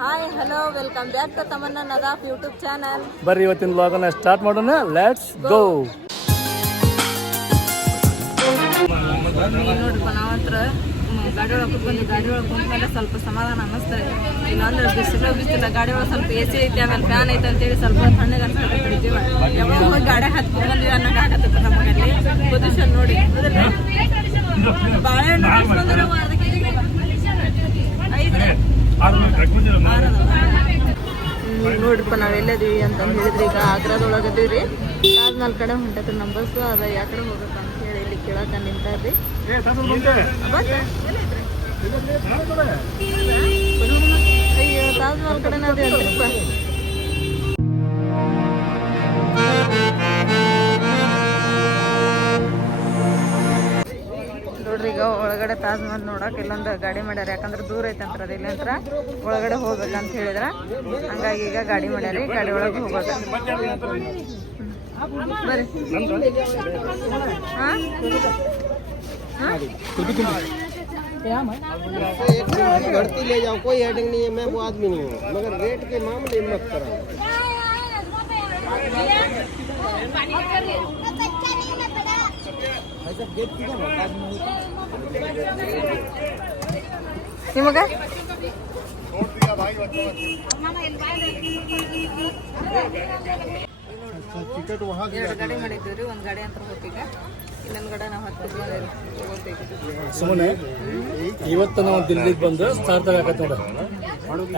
Hi hello welcome back to Tamanna Nadaf YouTube channel. ಬರ್ರಿ ಇವತ್ತಿನ ವ್ಲಾಗನ್ನ start ಮಾಡೋಣ. Let's go. ನೋಡ್ರಿಪ್ಪ ನಾವಂತ್ರ ಗಾಡಿ ಒಳಗೆ ಕುತ್ಕೊಂಡು ಗಾಡಿ ಒಳಗೆ ಕುಂತ್ಕೊಂಡ್ರೆ ಸ್ವಲ್ಪ ಸಮಾಧಾನ ಅನ್ನಿಸ್ತದೆ. ಇಲ್ಲಾಂದ್ರೆ ಬಿಸಿಲ ಗಾಡಿ ಒಳಗೆ ಸ್ವಲ್ಪ ಎ ಸಿ ಐತಿ, ಆಮೇಲೆ ಫ್ಯಾನ್ ಐತೆ ಅಂತೇಳಿ ಸ್ವಲ್ಪ ತಣ್ಣಗೆ ಅನ್ಸ್ಕೊಳ್ತೀವಿ. ಯಾವಾಗ ಹೋಗಿ ಗಾಡಿ ಹತ್ಕೊಂಡ್ಬಂದಿವಿ ಅನ್ನೋಕೆ ಆಗತ್ತೆ ನಮಗಲ್ಲಿ ಪೊಸಿಷನ್ ನೋಡಿ. ಬಾಳೆಹಣ್ಣು ಹಾಕ್ಸ್ಕೊಂಡ್ರೆ ಅದಕ್ಕೆ ನೋಡ್ರಿಪ್ಪ ನಾವ್ ಎಲ್ಲದೀವಿ ಅಂತ ಹೇಳಿದ್ರಿ. ಈಗ ಆಗ್ರಾದೊಳಗೆ ಅದೀವ್ರಿ. ತಾಜ್ಮಹಲ್ ಕಡೆ ಹೊಂಟತ್ರಿ ನಮ್ಮ ಬಸ್. ಅದ ಯಾವ ಕಡೆ ಹೋಗ್ಬೇಕು ಅಂತ ಹೇಳಿ ಇಲ್ಲಿ ಕೇಳಕ ನಿಂತಾರ್ರಿ. ಅಯ್ಯೋ ತಾಜ್ಮಹಲ್ ಕಡೆನ ಅದೇನ್ರಿಪ್ಪ. ನೋಡ್ರಿ ಈಗ ಒಳಗಡೆ ತಾಜ್ಮಹಲ್ ನೋಡಕ್ ಇಲ್ಲೊಂದು ಗಾಡಿ ಮಾಡ್ಯಾರ. ಯಾಕಂದ್ರೆ ದೂರ ಐತಂತ್ರ ಅದು ಇಲ್ಲಂತ್ರ ಒಳಗಡೆ ಹೋಗ್ಬೇಕಂತ ಹೇಳಿದ್ರ, ಹಂಗಾಗಿ ಈಗ ಗಾಡಿ ಮಾಡ್ಯಾರಿ. ಗಾಡಿ ಒಳಗೆ ಹೋಗೋದು ಬರ್ರಿ. भर्ती ले जाओ, कोई हेडिंग नहीं है, मैं वो आदमी नहीं हूँ, मगर रेट के मामले मत करो। ನಿಮಗ ಎರಡು ಗಾಡಿ ಮಾಡಿದ್ದೀವಿ ರೀ. ಒಂದು ಗಾಡಿ ಅಂತ ಹೋಗ್ತೀಗ, ಇನ್ನೊಂದು ಗಾಡಿ ನಾವು ಹತ್ತಿದ್ದೀವಿ. ಸುಮ್ಮನೆ ಇವತ್ತು ನಾವು ದಿಲ್ಲಿಗೆ ಬಂದು ಸ್ಟಾರ್ಟ್ ಆಗತ್ತೆ ನೋಡ.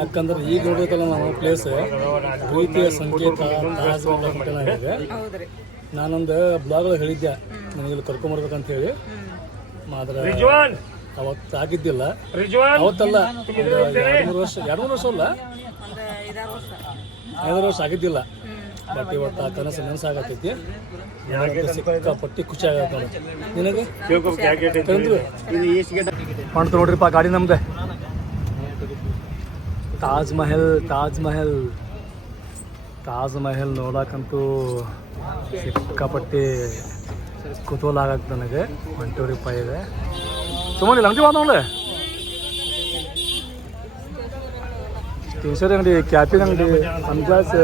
ಯಾಕಂದ್ರೆ ಈಗ ನೋಡೋದಲ್ಲ ನಾವು ಪ್ಲೇಸ್ ಪ್ರೀತಿಯ ಸಂಕೇತ ತಾಜ್ಮಹಲ್ ಆಗಿದೆ. ಹೌದ್ರಿ, ನಾನೊಂದು ಬ್ಲಾಗ್ ಹೇಳಿದ್ದೆ ನನಗೆ ಕರ್ಕೊಂಬರ್ಬೇಕಂತ ಹೇಳಿ. ಆದ್ರೆ ಅವತ್ತು ಆಗಿದ್ದಿಲ್ಲ. ಅವತ್ತಲ್ಲ, ಎರಡು ಮೂರು ವರ್ಷ ಅಲ್ಲ, ಒಂದು 5-6 ವರ್ಷ 5 ವರ್ಷ ಆಗಿದ್ದಿಲ್ಲ. ಬಟ್ ಇವತ್ತು ಆ ಕನಸು ನೆನಸಾಗತ್ತೈತಿ. ಸಿಕ್ಕಾಪಟ್ಟಿ ಖುಷಿ ಆಗತ್ತೆ ನೋಡಿ. ನಿನಗೆ ಮಾಡ್ತು ನೋಡ್ರಿಪ್ಪ ಗಾಡಿ ನಮ್ದೆ. ತಾಜ್ ಮಹಲ್ ನೋಡಕ್ಕಂತೂ ಸಿಕ್ಕಾಪಟ್ಟಿ ಕುತೂಹಲ ಆಗತ್ತೆ ನನಗೆ. ಹೊಂಟೂರಿಪ್ಪ ಇದೆ ತೊಗೊಂಡಿಲ್ಲ ಅಂಗಡಿ ನೋಡ್ಲೆ. ಟೀಶರ್ಟ್ ಅಂಗಡಿ, ಕ್ಯಾಪಿನ ಅಂಗಡಿ, ಸನ್ಗ್ಲಾಸ್,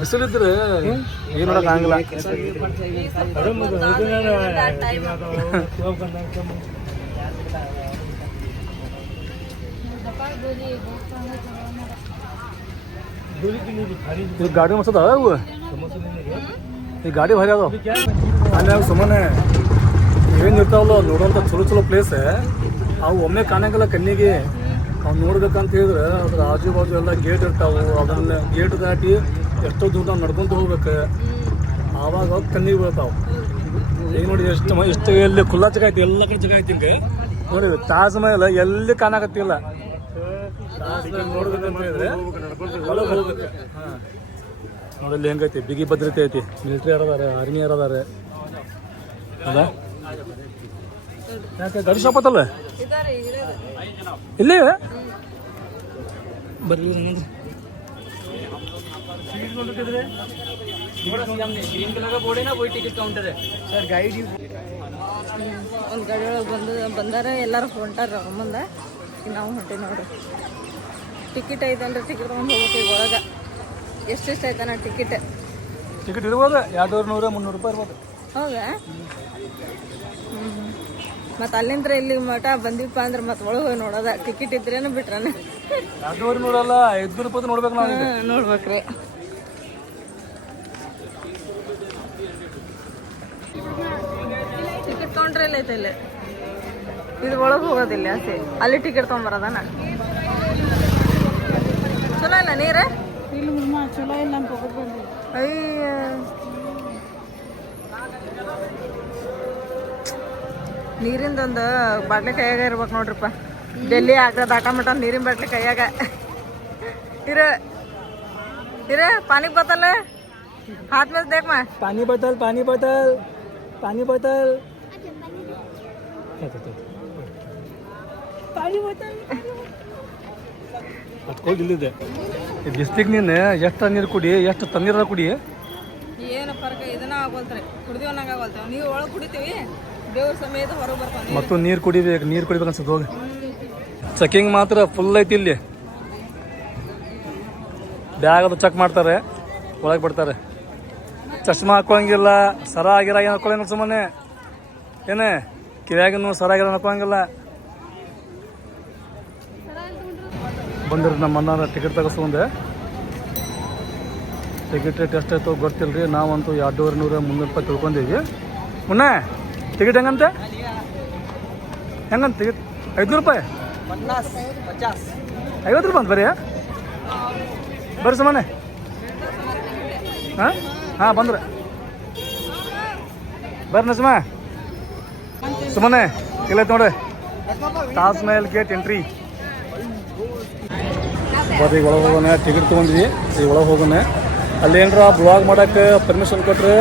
ಬಿಸಿಲಿದ್ರೆ ಏನು ನೋಡಕ್ ಆಗಂಗಿಲ್ಲ. ಗಾಡಿ ಮಸದ ಅವು, ಈ ಗಾಡಿ ಭಾರಿ ಅದಾವ. ಅಲ್ಲಿ ಸುಮ್ಮನೆ ಏನು ಇರ್ತಾವಲ್ಲ ನೋಡೋಂಥ ಚಲೋ ಪ್ಲೇಸ್, ಅವು ಒಮ್ಮೆ ಕಾಣಂಗಿಲ್ಲ ಕಣ್ಣಿಗೆ. ಅವ್ನು ನೋಡ್ಬೇಕಂತ ಹೇಳಿದ್ರೆ ಅದ್ರ ಆಜು ಬಾಜು ಎಲ್ಲ ಗೇಟ್ ಇರ್ತಾವೆ. ಅದನ್ನ ಗೇಟ್ ದಾಟಿ ಎಷ್ಟೋ ದೂರ ನಾವು ನಡ್ಕೊಂತ ಹೋಗ್ಬೇಕು. ಆವಾಗ ಹೋಗಿ ಕಣ್ಣಿಗೆ ಬೀಳ್ತಾವೆ. ಈಗ ನೋಡಿ ಎಷ್ಟು ಎಲ್ಲಿ ಖುಲ್ಲಾ ಜಾಗ ಐತಿ, ಎಲ್ಲ ಕಡೆ ಜಾಗ ಐತಿ. ಹಿಂಗೆ ನೋಡಿ ತಾಜ್ ಮಹಲ್ ಎಲ್ಲಿ ಕಾಣಕತ್ತಿಲ್ಲ. ತಾಜ್ ಮಹಲ್ ನೋಡ್ಬೇಕಂತ ಹೇಳಿದ್ರೆ ಹೊಲಗೆ ಹೋಗ್ಬೇಕು. ನೋಡಲ್ಲಿ ಹೆಂಗೈತಿ, ಬಿಗಿ ಭದ್ರತೆ ಐತಿ. ಮಿಲಿಟ್ರಿ ಯಾರದಾರೆ, ಆರ್ಮಿ ಯಾರದಾರೆ. ಅಲ್ಲ ಯಾಕೆ ಗಾಡಿ ಶಾಪ್ ಆತಲ್ಲ ಇಲ್ಲಿ ಬರ್ರಿ. ಒಂದು ಗಾಡಿ ಒಳಗೆ ಬಂದಾರ, ಎಲ್ಲರೂ ಹೊಂಟಾರ ಅವ್ರ ಮುಂದೆ. ಈಗ ನಾವು ಹೊಂಟೀವಿ ನೋಡ್ರಿ. ಟಿಕೆಟ್ ಐತಲ್ರಿ, ಟಿಕೆಟ್ ತೊಗೊಂಡು ಹೋಗ್ಬೇಕು. ಈಗ ಒಳಗೆ ಎಷ್ಟೆಷ್ಟು ಐತನ ಟಿಕೆಟ್ ಇರ್ಬೋದು, 200-300 ರೂಪಾಯಿ ಇರ್ಬೋದು. ಹೌದಾ? ಮತ್ತು ಅಲ್ಲಿಂದ ಇಲ್ಲಿ ಮಠ ಬಂದಿಪ್ಪ ಅಂದ್ರೆ ಮತ್ತೆ ಒಳಗೆ ಹೋಗಿ ನೋಡೋದ. ಟಿಕೆಟ್ ಇದ್ರೇನು ಬಿಟ್ರನ 200-300 ಅಲ್ಲ, 500 ರೂಪಾಯಿ ನೋಡ್ಬೇಕು ನಾವು. ನೋಡ್ಬೇಕ್ರಿ. ಟಿಕೆಟ್ ತೊಗೊಂಡ್ರೆ ಇಲ್ಲ ಐತೆ, ಇಲ್ಲಿ ಇದು ಒಳಗೆ ಹೋಗೋದಿಲ್ಲ ಆಸೆ. ಅಲ್ಲಿ ಟಿಕೆಟ್ ತೊಗೊಂಬರೋದನ ಚಲೋ ಇಲ್ಲ ನೀರ. ಚಲೋ ಇಲ್ಲ ಅಂತ ಹೋಗೋದು ಬಂದ್ವಿ. ಅಯ್ಯ ನೀರಿಂದೊಂದು ಬಾಟ್ಲಿ ಕೈಯಾಗ ಇರ್ಬೇಕು ನೋಡ್ರಿಪ್ಪ. ಡೆಲ್ಲಿ ಆಗ್ರ ದಾಟ ಮಟ ನೀರಿನ ಬಾಟ್ಲಿ ಕೈಯಾಗ ಇರ. ಪಾನಿ ಬೋತಲ್ हाथ में देख मैं पानी बोतल पानी ಹತ್ಕೊಂಡು ಇಲ್ಲಿದೆ ಡಿಸ್ಟಿಕ್ ನೀನು ಎಷ್ಟು ನೀರು ಕುಡಿ, ಎಷ್ಟು ತಣ್ಣೀರ ಕುಡಿ. ಏನು ಫರ್ಕ ಇದನ್ನ ಆಗೋಲ್ತ್ರಿ ಕುಡ್ದೀವಿ ಅನ್ನಂಗೆ ಆಗೋಲ್ತೇವೆ ನೀವು ಒಳಗೆ ಕುಡಿತೀವಿ ಬೇವ್ರ ಸಮೇತ ಹೊರಗೆ ಬರ್ತಾನೆ ಮತ್ತು ನೀರು ಕುಡಿಬೇಕು ಅನ್ಸುತ್ತೆ ಹೋಗಿ. ಚೆಕಿಂಗ್ ಮಾತ್ರ ಫುಲ್ ಐತಿ ಇಲ್ಲಿ. ಬ್ಯಾಗ್ ಅದು ಚೆಕ್ ಮಾಡ್ತಾರೆ, ಒಳಗೆ ಬಿಡ್ತಾರೆ. ಚಶ್ಮಾ ಹಾಕೋಂಗಿಲ್ಲ, ಸರ ಆಗಿರ ಏನು ಹಾಕೊಳ್ಳೇನು ಸುಮ್ಮನೆ ಏನೇ ಕಿವ್ಯಾಗಿನೂ ಸರ ಆಗಿರ ಹಾಕೋಂಗಿಲ್ಲ. ಬಂದಿರಿ ನಮ್ಮ ಅಣ್ಣ ಟಿಕೆಟ್ ತೆಗೆಸ್ಕೊಂಡೆ. ಟಿಕೆಟ್ ರೇಟ್ ಎಷ್ಟಾಯ್ತು ಗೊತ್ತಿಲ್ಲ ರೀ. ನಾವಂತೂ 200 300 ರೂಪಾಯಿ ತಿಳ್ಕೊಂಡೀವಿ. ಮುನ್ನೆ ಟಿಕೆಟ್ ಹೆಂಗಂತೆ ಟಿಕೆಟ್ 500 ರೂಪಾಯಿ 50 ರೂಪಾಯಿ ಅಂತ ಬರ್ರಿ ಸುಮ್ಮನೆ. ಹಾಂ ಬಂದ್ರೆ ಬರ್ರಿ ನಜಮ ಸುಮ್ಮನೆ ಇಲ್ಲೈತೆ ನೋಡ್ರಿ ತಾಜ್ ಮಹಲ್ ಗೇಟ್ ಎಂಟ್ರಿ. ಬರ್ರಿ ಒಳಗೆ ಹೋಗೋಣ. ಟಿಕೆಟ್ ತೊಗೊಂಡ್ವಿ, ಈಗ ಒಳಗೆ ಹೋಗೋಣ. ಅಲ್ಲಿ ಏನರ ಬ್ಲಾಗ್ ಮಾಡೋಕ್ಕೆ ಪರ್ಮಿಷನ್ ಕೊಟ್ಟರೆ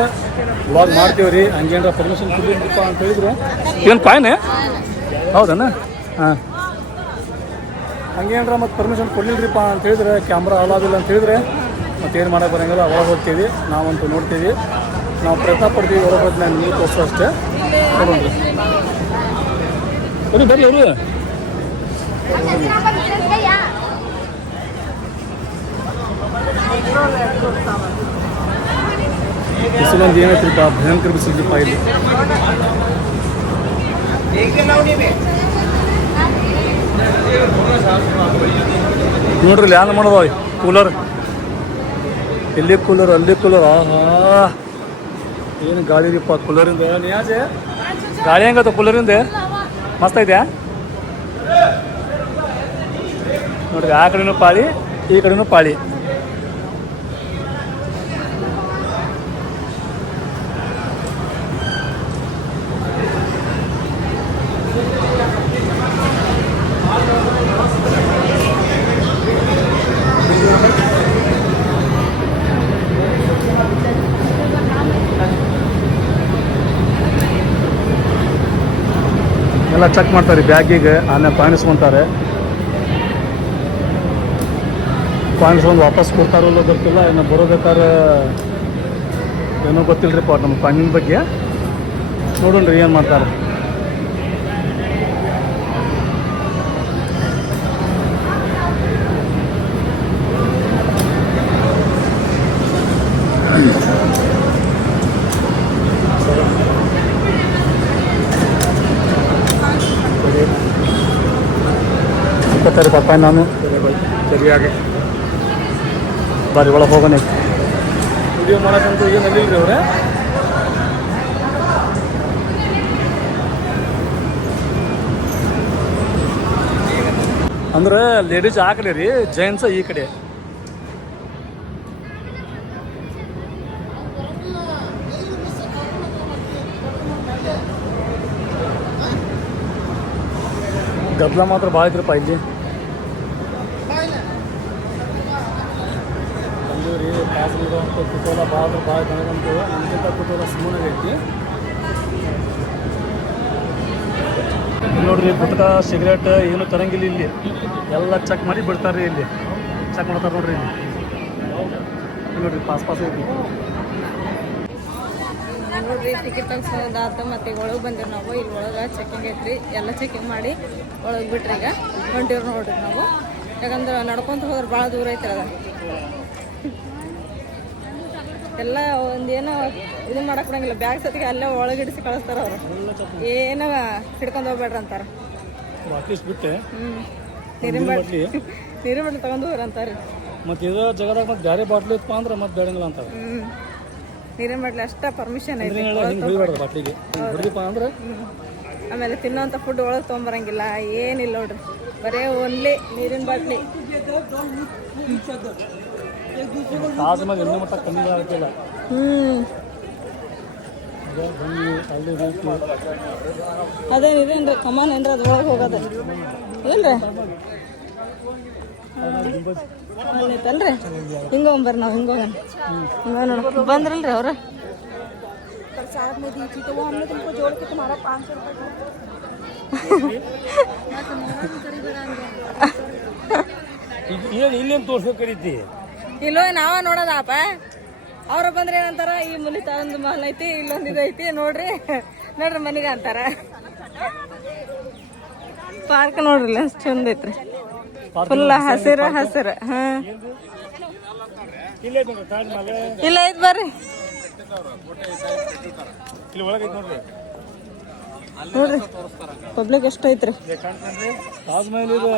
ಬ್ಲಾಗ್ ಮಾಡ್ತೀವಿ ರೀ. ಹಂಗೇನ್ರ ಪರ್ಮಿಷನ್ ಕೊಡ್ಲಿಲ್ಲಪ್ಪ ಅಂತ ಹೇಳಿದ್ರು. ಏನು ಕಾಯ್ನೆ ಹೌದಣ್ಣ? ಹಾಂ ಹಂಗೇನ್ರ ಮತ್ತು ಪರ್ಮಿಷನ್ ಕೊಡ್ಲಿಲ್ಲರಿಪ್ಪ ಅಂತ ಹೇಳಿದ್ರೆ ಕ್ಯಾಮ್ರಾ ಅಲಾದಿಲ್ಲ ಅಂತ ಹೇಳಿದ್ರೆ ಮತ್ತೇನು ಮಾಡೋಕೆ ಬರೋಂಗಿಲ್ಲ. ಒಳಗೆ ಹೋಗ್ತೀವಿ, ನಾವಂತೂ ನೋಡ್ತೀವಿ, ನಾವು ಪ್ರಯತ್ನ ಪಡ್ತೀವಿ. ಒಳಗೆ ಹೋಗಿ ನಾನು ನೀವು ತೋರಿಸೋ ಅಷ್ಟೇ ನೋಡೋಣ. ಬರ್ರಿ ಅವರು ಬಿಸಿಲೊಂದು ಏನೈತ್ರಿಪ್ಪ, ಭಯಂಕರ ಬಿಸಿಲಿಪ್ಪ ಇಲ್ಲಿ. ನೋಡ್ರಿ ಇಲ್ಲಿ ಏನು ಮಾಡೋದು ಕೂಲರ್, ಇಲ್ಲಿ ಕೂಲರ್ ಅಲ್ಲಿ ಕೂಲರ್. ಆಹಾ ಏನು ಗಾಳಿ ರೀಪ್ಪ ಕೂಲರಿಂದ. ನಿಯಾಜೆ ಗಾಳಿ ಹೆಂಗತ್ತ ಕೂಲರಿಂದ? ಮಸ್ತ್ ಐತೆ ನೋಡ್ರಿ. ಆ ಕಡೆನೂ ಪಾಳಿ, ಈ ಕಡೆನೂ ಪಾಳಿ. ಎಲ್ಲ ಚೆಕ್ ಮಾಡ್ತಾರೆ ಬ್ಯಾಗಿಗೆ. ಆಮೇಲೆ ಕಾಯಿನ್ಸ್ಕೊಂತಾರೆ. ಕಾಯಿನ್ಸ್ಕೊಂಡು ವಾಪಸ್ ಕೊಡ್ತಾರೋ ಇಲ್ಲೋ ಗೊತ್ತಿಲ್ಲ. ಇನ್ನು ಬರೋಬೇಕಾದ್ರೆ ಏನೋ ಗೊತ್ತಿಲ್ಲರಿಪ್ಪ ನಮ್ಮ ಕಾಯಿನ್ ಬಗ್ಗೆ. ನೋಡೋಣ್ರಿ ಏನು ಮಾಡ್ತಾರೆ. ಇಪ್ಪತ್ತಾರು ರೂಪಾಯಿ ನಾನು ಸರಿಯಾಗಿ ಬಾರಿ ಒಳಗೆ ಹೋಗೋಣ. ವಿಡಿಯೋ ಮಾಡೋಕ್ಕಂತೂ ಏನು ಅಲ್ಲಿಲ್ರಿ ಅವ್ರೆ. ಅಂದ್ರೆ ಲೇಡೀಸ್ ಆ ಕಡೆ ರೀ, ಜೆಂಟ್ಸ್ ಈ ಕಡೆ. ಗದ್ದಲ ಮಾತ್ರ ಭಾಳ ಐತ್ರಪ್ಪ ಇಲ್ಲಿ. ಬಂದೀವ್ರಿ ಕಾಸು ಅಂತ ಕುತೂಹಲ ಭಾಳ ನನಗಂತೂ. ನಮಗಿಂತ ಕುತೂಹಲ ಸುಮ್ಮನೆ ಐತಿ. ನೋಡ್ರಿ ಗುಟ್ಕ ಸಿಗರೇಟ್ ಏನು ತರಂಗಿಲ್ಲ ಇಲ್ಲಿ. ಎಲ್ಲ ಚೆಕ್ ಮಾಡಿ ಬಿಡ್ತಾರೆ ರೀ. ಇಲ್ಲಿ ಚೆಕ್ ಮಾಡ್ತಾರೆ ನೋಡ್ರಿ. ಇಲ್ಲಿ ನೋಡ್ರಿ ಪಾಸ್ ಐತಿ ನೋಡ್ರಿ. ಟಿಕೆಟ್ ತೆಗ್ಸೋದಾತ ಮತ್ತೆ ಒಳಗೆ ಬಂದಿರಿ ನಾವು. ಇಲ್ಲಿ ಒಳಗೆ ಚೆಕಿಂಗ್ ಐತ್ರಿ, ಎಲ್ಲ ಚೆಕಿಂಗ್ ಮಾಡಿ ಒಳಗೆ ಬಿಟ್ರಿ. ಈಗ ಹೊಂಟಿವ್ರಿ ನೋಡ್ರಿ ನಾವು. ಯಾಕಂದ್ರೆ ನಡ್ಕೊಂತ ಹೋದ್ರೆ ಭಾಳ ದೂರ ಐತ್ರಿ ಅದ. ಎಲ್ಲ ಒಂದೇನೋ ಇದು ಮಾಡಕ್ಕೆ ಬಿಡಂಗಿಲ್ಲ. ಬ್ಯಾಗ್ ಸತಿಗೆ ಅಲ್ಲೇ ಒಳಗಿಡಿಸಿ ಕಳಿಸ್ತಾರ ಅವರು. ಏನೋ ಹಿಡ್ಕೊಂಡು ಹೋಗ್ಬೇಡ್ರಿ ಅಂತಾರೆ. ನೀರಿನ ಬಾಟ್ಲಿ ತಗೊಂಡು ಹೋಗ್ರಿ ಅಂತಾರೆ. ಮತ್ತೆ ಇರೋ ಜಾಗದಾಗ ಮತ್ತೆ ಬೇರೆ ಬಾಟ್ಲಿ ಇತ್ತಪ್ಪ ಅಂದ್ರೆ ಮತ್ತೆ ಬೇಡಂಗಿಲ್ಲ ಅಂತಾರೆ. ನೀರಿನ ಬಾಟ್ಲಿ ಅಷ್ಟೇ ಪರ್ಮಿಷನ್ ಐತಿ ಬಾಟ್ಲಿಗೆ ಅಂದ್ರೆ. ಆಮೇಲೆ ತಿನ್ನೋಂಥ ಫುಡ್ ಒಳಗೆ ತೊಗೊಂಬರಂಗಿಲ್ಲ, ಏನಿಲ್ಲ ನೋಡ್ರಿ. ಬರೇ ಓನ್ಲಿ ನೀರಿನ ಬಾಟ್ಲಿ. ತಾಜ್ ಮಹಲ್ ಇನ್ನೂ ಮಟ್ಟ ಕಮ್ಮಿ ಆಗ್ತಿಲ್ಲ. ಅದೇನಿದೇನ್ರಿ ಕಮಾನ್ ಏನ್ರಿ ಅದು ಒಳಗೆ ಹೋಗೋದು ಏನ್ರಿ ಅಲ್ಲೈತಲ್ರಿ. ಹಿಂಗೆ ಹೋಗ್ಬರ್ರಿ ನಾವು. ಹಿಂಗೆ ಹೋಗೋಣ. ಹಿಂಗೆ ನೋಡ ಬಂದ್ರಲ್ರಿ ಅವ್ರು. ಇಲ್ಲೇನು ತೋರ್ಸೋ ಕರೀತಿ ಇಲ್ಲೋ ನಾವ ನೋಡೋದಪ್ಪ. ಅವ್ರ ಬಂದ್ರೆ ಏನಂತಾರ, ಈ ಮುಲಿ ಒಂದು ಮಹಲ್ ಐತಿ, ಇಲ್ಲೊಂದು ಇದೈತಿ ನೋಡ್ರಿ ನೋಡ್ರಿ ಮನಿಗ ಅಂತಾರ. ಪಾರ್ಕ್ ನೋಡ್ರಿ ಅಷ್ಟು ಚಂದ ಐತ್ರಿ, ಫುಲ್ ಹಸಿರು ಹಸಿರು. ಹಾ ಇಲ್ಲ ಐತ್ ಬರ್ರಿ ನೋಡ್ರಿ ಪಬ್ಲಿಕ್ ಎಷ್ಟ ಐತ್ರಿ. ತಾಜ್ ಮಹಲ್ ಇದೆ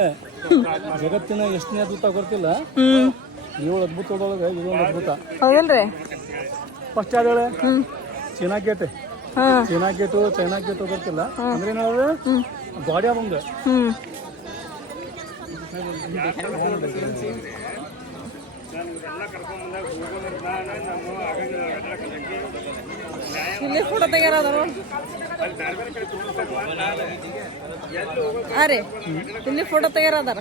ಜಗತ್ತಿನ ಎಷ್ಟನೇ ಅದ್ಭುತ ಗೊತ್ತಿಲ್ಲ, 7 ಅದ್ಭುತದೊಳಗೆ ಇದೊಂದು ಅದ್ಭುತ. ಹೌದಲ್ರಿ? ಫಸ್ಟ್ ಯಾವ್ದಾಳೆ? China gate. China gate China gate ಗೊತ್ತಿಲ್ಲ ಅಂದ್ರೆ ಏನಾದ್ರೆ ಗಾಡಿ ಅದೊಂದು. ಇಲ್ಲಿ ಫೋಟೋ ತೆಗ್ಯಾರ ರೀ, ಇಲ್ಲಿ ಫೋಟೋ ತೆಗ್ಯಾರ ಅದಾರ.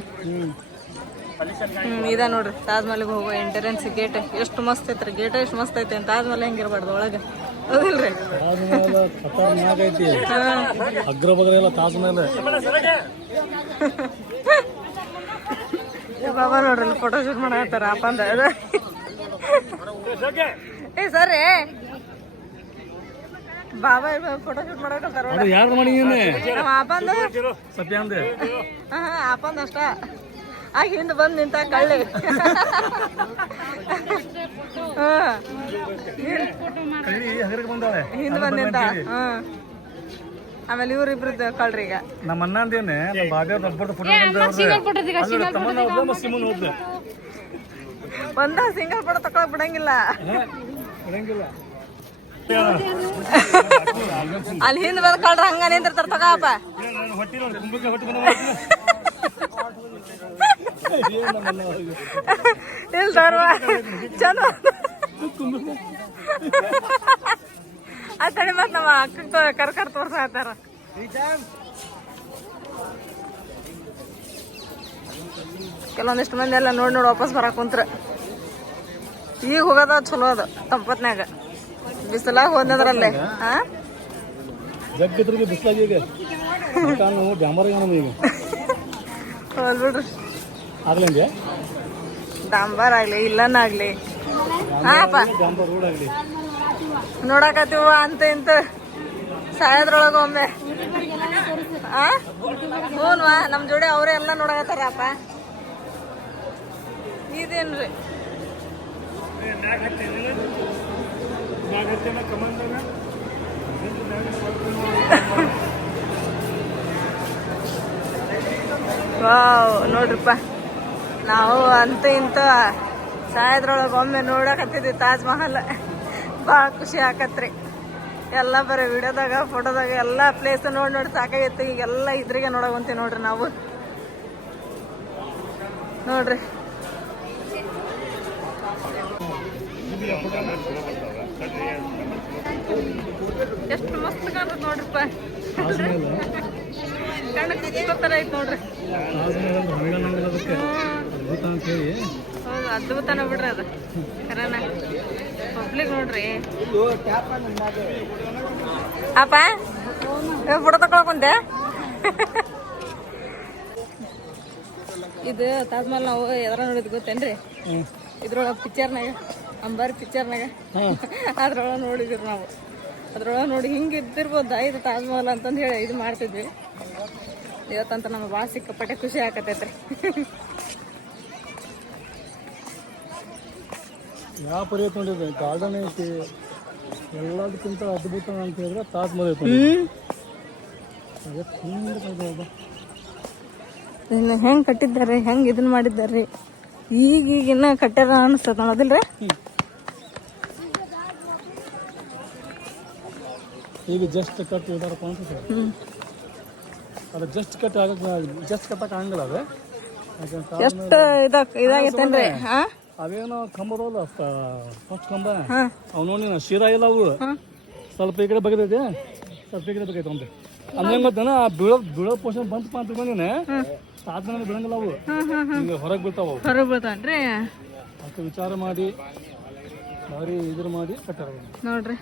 ಇದ ನೋಡ್ರಿ ತಾಜ್ ಮಹಲ್ಗೆ ಹೋಗೋ ಎಂಟ್ರೆನ್ಸ್ ಗೇಟ್. ಎಷ್ಟು ಮಸ್ತ್ ಐತ್ರಿ ಗೇಟ್, ಎಷ್ಟು ಮಸ್ತ್ ಐತಿ. ತಾಜ್ ಮಹಲ್ ಹೆಂಗಿರ್ಬಾರ್ದು ಒಳಗೆ, ಹೌದಿಲ್ರಿ? ತಾಜ್ ಮಹಲ್ ಖತರ್ನಾಕ್ ಐತಿ, ಅಗ್ರ ಬಗ್ರ ಎಲ್ಲ ತಾಜ್ ಮಹಲ್. ಬಾಬಾ ನೋಡ್ರಿ ಫೋಟೋ ಶೂಟ್ ಮಾಡತ್ತಾರ ಅಪ್ಪಂದ. ಏ ಸರಿ ಬಾಬಾ ಫೋಟೋ ಶೂಟ್ ಮಾಡಕತ್ತಾರ. ಯಾರು ಮಾಡಿ ನಮ್ಮ ಅಪ್ಪಂದ ಸತ್ಯಾಂದೆ ಅಪ್ಪಂದ ಅಷ್ಟ. ಆಗ ಹಿಂದೆ ಬಂದು ನಿಂತ ಕಳ್ಳಿ. ಹಿಂದೆ ಬಂದ್ ನಿಂತ. ಆಮೇಲೆ ಇವ್ರಿಬ್ರದ್ದು ಕಳ್ರಿ. ಈಗ ನಮ್ಮ ಅಣ್ಣಂದೇನೆ ಬಾಬ್ಯಾರ ಒಬ್ಬರದ್ದು ಫೋಟೋ ಒಂದ ಸಿಂಗಲ್ ಫೋಟೋ ತಕೊಳಕ್ ಬಿಡಂಗಿಲ್ಲ. ಅಲ್ಲಿ ಹಿಂದ್ ಬಂದ್ ಕಳ್ರ ಹಂಗ ನಿಂತಿರ್ತಾರ. ತಗೋಪ್ಪ ಇಲ್ದವ್ರ ಚಂದ ಆ ತಡಿ ಮತ್ ನಮ್ಮ ಅಕ್ಕ ಕರ್ಕರ್ ತೋರ್ಸಾತಾರ. ಕೆಲವೊಂದಿಷ್ಟು ಮಂದಿ ಎಲ್ಲ ನೋಡಿ ವಾಪಸ್ ಬರಾಕ್ ಕುಂತ್ರ. ಈಗ ಹೋಗೋದ ಚಲೋ ಅದ ತಂಪತ್ನ್ಯಾಗ. ಬಿಸಿಲಾಗ ಹೋದ್ನದ್ರಲ್ಲೇ ಜಗ್ಗಿದ್ರಿಗೆ ಬಿಸಿಲಾಗಿ ಈಗ ಬ್ಯಾಮರ ಈಗ ಹೋಲ್ ಬಿಡ್ರಿ. ಆಗ್ಲಂಗೆ ಡಾಂಬರ್ ಆಗ್ಲಿ ಇಲ್ಲನಾಗ್ಲಿ ಹಾಪ ರೋಡ್ ಆಗ್ಲಿ ನೋಡಕತ್ತೀವ ಅಂತ ಇಂತ ಸಾಯದ್ರೊಳಗ ಒಮ್ಮೆ. ಹೂನ್ವಾ ನಮ್ ಜೋಡಿ ಅವ್ರೆ ಎಲ್ಲ ನೋಡಕತ್ತಾರಪ್ಪ. ಇದೇನ್ರಿ ವಾವ್ ನೋಡ್ರಿಪ್ಪ, ನಾವು ಅಂತ ಇಂತ ಸಾಯದ್ರೊಳಗ ಒಮ್ಮೆ ನೋಡಕತ್ತಿದ್ವಿ ತಾಜ್ ಮಹಲ್. ಭಾಳ ಖುಷಿ ಆಕತ್ರಿ. ಎಲ್ಲ ಬರೀ ವಿಡಿಯೋದಾಗ ಫೋಟೋದಾಗ ಎಲ್ಲ ಪ್ಲೇಸ್ ನೋಡಿ ಸಾಕಾಗಿತ್ತು. ಈಗೆಲ್ಲ ಇದ್ರಿಗೆ ನೋಡಕಂತೀವಿ ನೋಡ್ರಿ ನಾವು. ನೋಡ್ರಿ ಎಷ್ಟು ಮಸ್ತ್ ಕಾಣ್ತದ ನೋಡ್ರಿಪ್ಪ. ಕಣ್ಣ ತರ ಐತ್ ನೋಡ್ರಿ. ಹೌದು ಅದ್ಭುತನ ಬಿಡ್ರಿ ಅದ ಕರನ. ಪಬ್ಲಿಕ್ ನೋಡ್ರಿ. ಅಪ್ಪ ಫೋಟೋ ತಕೊಳಕ್ ಕುಂತೆ. ಇದು ತಾಜ್ ಮಹಲ್ ನಾವು ಎದ್ರ ನೋಡಿದ್ ಗೊತ್ತೇನ್ರಿ? ಇದ್ರೊಳಗ ಪಿಕ್ಚರ್ನಾಗ ಅಂಬಾರಿ ಪಿಕ್ಚರ್ನಾಗ ಅದ್ರೊಳಗ ನೋಡಿದ್ವಿ ನಾವು. ಅದ್ರೊಳಗೆ ನೋಡಿ ಹಿಂಗೆ ಇದ್ದಿರ್ಬೋದ ಇದು ತಾಜ್ ಮಹಲ್ ಅಂತಂದು ಹೇಳಿ ಇದು ಮಾಡ್ತಿದ್ವಿ. ಇವತ್ತಂತ ನಮ್ಗೆ ಭಾಳ ಸಿಕ್ಕಾಪಟ್ಟೆ ಖುಷಿ ಆಕತೈತ್ರಿ. ಯಾವ ಪರಿ ನೋಡಿದ್ರೆ ಗಾರ್ಡನ್ ಐತಿ, ಎಲ್ಲದಕ್ಕಿಂತ ಅದ್ಭುತ ಅಂತ ಹೇಳಿದ್ರೆ ತಾಜ್ ಮಹಲ್ ಐತಿ. ಹೆಂಗ್ ಕಟ್ಟಿದ್ದಾರೆ, ಹೆಂಗ್ ಇದನ್ನ ಮಾಡಿದ್ದಾರೆ. ಈಗಿನ್ನ ಕಟ್ಟಾರ ಅನಿಸ್ತದ ನೋಡೋದಿಲ್ರಿ. ಈಗ ಜಸ್ಟ್ ಕಟ್ ಇದಾರಪ್ಪ ಅನ್ಸುತ್ತೆ. ಅದು ಜಸ್ಟ್ ಕಟ್ ಜಸ್ಟ್ ಕಟ್ಟಕ್ಕೆ ಆಗಂಗಿಲ್ಲ. ಅದು ಎಷ್ಟು ಇದಾಗೈತೇನ್ರಿ? ಅವೇನೋ ಕಂಬದಲ್ಲ ಫಸ್ಟ್ ಕಂಬ ಅವ್ ನೋಡಿ ಶಿರಾ ಇಲ್ಲ. ಅವು ಸ್ವಲ್ಪ ಈ ಕಡೆ ಬಗದೈತೆ, ಸ್ವಲ್ಪ ಈ ಕಡೆ ಬೇಕೈತೆ ಅಂತ ಅಂದ್ರೆ ಗೊತ್ತೇನ. ಬೀಳೋ ಪೋಷನ್ ಬಂತಪ್ಪ ಅಂತ ಬಂದಿನ ಸಾಧನೆ ಬೀಳಂಗಿಲ್ಲ. ಅವು ಹಿಂಗೆ ಹೊರಗೆ ಬೀಳ್ತಾವ. ಹೊರಗೆ ಬೀಳ್ತಾನ್ರಿ. ಅಷ್ಟು ವಿಚಾರ ಮಾಡಿ ಭಾರಿ ಇದ್ರ ಮಾಡಿ ಕಟ್ಟಾರ ನೋಡ್ರಿ.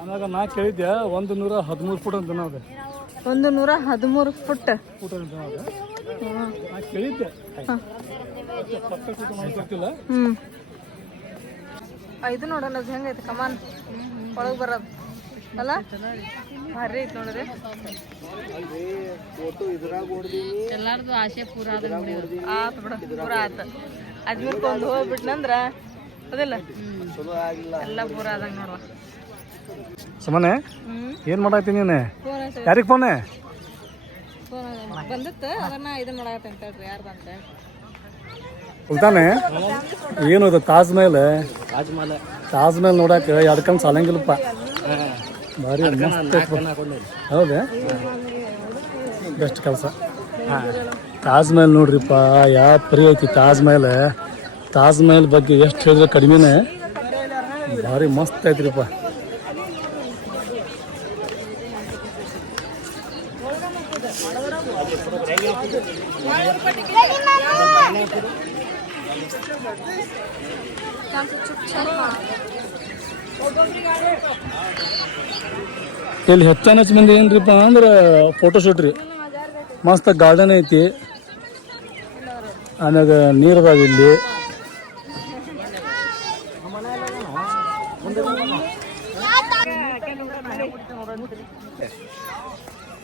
ಆಮ್ಯಾಗ ನಾ ಕೇಳಿದ್ದೆ 113 ಫುಟ್ ಅಂತ ಅದ. 113 ಫುಟ್ ಅಂತ ನಾ ಕೇಳಿದ್ದೆ. ಪಕ್ಕ ಗೊತ್ತಿಲ್ಲ. ಇದು ನೋಡೋಣ ಅದು ಹೆಂಗೈತೆ ಕಮಾನ್ ಒಳಗೆ ಬರೋದು ಅಲ್ಲ ಭಾರಿ ಐತೆ ನೋಡ್ರಿ ಫೋಟೋ ಇದ್ರಾಗ ಹೊಡ್ದೀನಿ ಎಲ್ಲಾರ್ದು ಆಸೆ ಪೂರ ಆತು ಬಿಡ ಪೂರ ಆತು ಅಜ್ಮೀರ್ಗೆ ಒಂದು ಹೋಗ್ಬಿಟ್ನಂದ್ರ ಅದಿಲ್ಲ ಚಲೋ ಆಗಿಲ್ಲ ಎಲ್ಲ ಪೂರ ಆದಂಗೆ ನೋಡುವ ಸುಮ್ಮನೆ ಏನು ಮಾಡಾಕತ್ತೀನಿ ನೀನು ಯಾರಿಗೆ ಫೋನೆ ಬಂದಿತ್ತು ಅದನ್ನ ಇದನ್ನ ಮಾಡಾಕತ್ತೆ ಅಂತ ಹೇಳ್ರಿ ಯಾರ್ದಂತ ಉಲ್ತಾನೆ ಏನು ಅದು ತಾಜ್ ಮಹಲ್ ನೋಡಕ್ಕೆ ಎರಡು ಕಣ್ಣು ಸಾಲಂಗಿಲ್ಲಪ್ಪ ಭಾರಿ ಮಸ್ತ್ ಐತ್ ಹೌದಾ ಬೆಸ್ಟ್ ಕೆಲಸ ತಾಜ್ ಮಹಲ್ ನೋಡ್ರಿಪ್ಪ ಯಾವ ಪರಿ ಐತಿ ತಾಜ್ ಮಹಲ್ ಬಗ್ಗೆ ಎಷ್ಟು ಹೇಳಿದ್ರೆ ಕಡಿಮೆನೆ ಭಾರಿ ಮಸ್ತ್ ಐತ್ರಿಪ್ಪ ಇಲ್ಲಿ ಹೆಚ್ಚು ಮಂದಿ ಏನ್ರಿಪ್ಪ ಅಂದ್ರೆ ಫೋಟೋಶೂಟ್ ರೀ ಮಸ್ತ್ ಗಾರ್ಡನ್ ಐತಿ ಆಮ್ಯಾಗ ನೀರದಾಗ ಇಲ್ಲಿ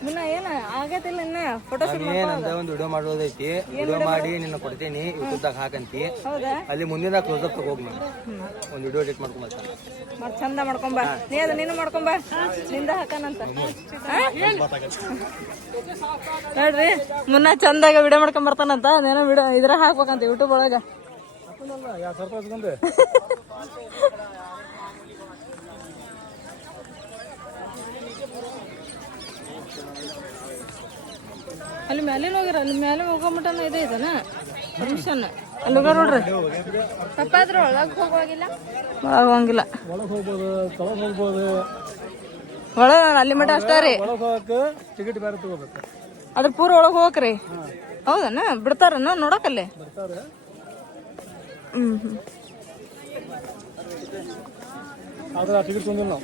ಮುನ್ನ ಏನ ಆಗೈತಿಲ್ಲ ಇನ್ನ ಫೋಟೋ ಏನಂತ ಒಂದು ವಿಡಿಯೋ ಮಾಡೋದೈತಿ ವಿಡಿಯೋ ಮಾಡಿ ನಿನ್ನ ಕೊಡ್ತೀನಿ ಯೂಟ್ಯೂಬ್ದಾಗ ಹಾಕಂತಿ ಹೌದಾ ಅಲ್ಲಿ ಮುಂದಿನ ಕ್ಲೋಸಪ್ ತಗೋಗಿ ನಾನು ಒಂದು ವಿಡಿಯೋ ಎಡಿಟ್ ಮಾಡ್ಕೊಂಬರ್ತಾನೆ ಮತ್ ಚಂದ ಮಾಡ್ಕೊಂಬ ನೀನು ಮಾಡ್ಕೊಂಬ ನಿಂದ ಹಾಕನಂತ ನೋಡ್ರಿ ಮುನ್ನ ಚಂದಾಗ ವಿಡಿಯೋ ಮಾಡ್ಕೊಂಡ್ ಬರ್ತಾನಂತ ನೇನೋ ವಿಡಿಯೋ ಇದ್ರ ಹಾಕ್ಬೇಕಂತ ಯೂಟ್ಯೂಬ್ ಒಳಗ ಅಲ್ಲಿ ಮೇಲೆ ಹೋಗಿರ ಅಲ್ಲಿ ಮೇಲೆ ಹೋಗೋಮಟನ ಇದೆ ಇದನ ಫಂಕ್ಷನ್ ಅಲ್ಲಿ ಹೋಗ ನೋಡ್ರಿ ಪಪ್ಪ ಅದ್ರ ಒಳಗೆ ಹೋಗುವಾಗಿಲ್ಲ ಒಳಗೆ ಹೋಗಂಗಿಲ್ಲ ಒಳಗೆ ಹೋಗ್ಬೋದು ತೊಳಗೆ ಹೋಗ್ಬೋದು ಒಳಗೆ ಅಲ್ಲಿ ಮಟ ಅಷ್ಟೇ ರೀ ಒಳಗೆ ಹೋಗಕ್ಕೆ ಟಿಕೆಟ್ ಬೇರೆ ತಗೋಬೇಕು ಅದ್ರ ಪೂರ ಒಳಗೆ ಹೋಗ್ರಿ ಹೌದನ ಬಿಡ್ತಾರನ ನೋಡಕಲ್ಲಿ ಬರ್ತಾರೆ ಆದ್ರೆ ಆ ಟಿಕೆಟ್ ತೊಗೊಂಡಿಲ್ಲ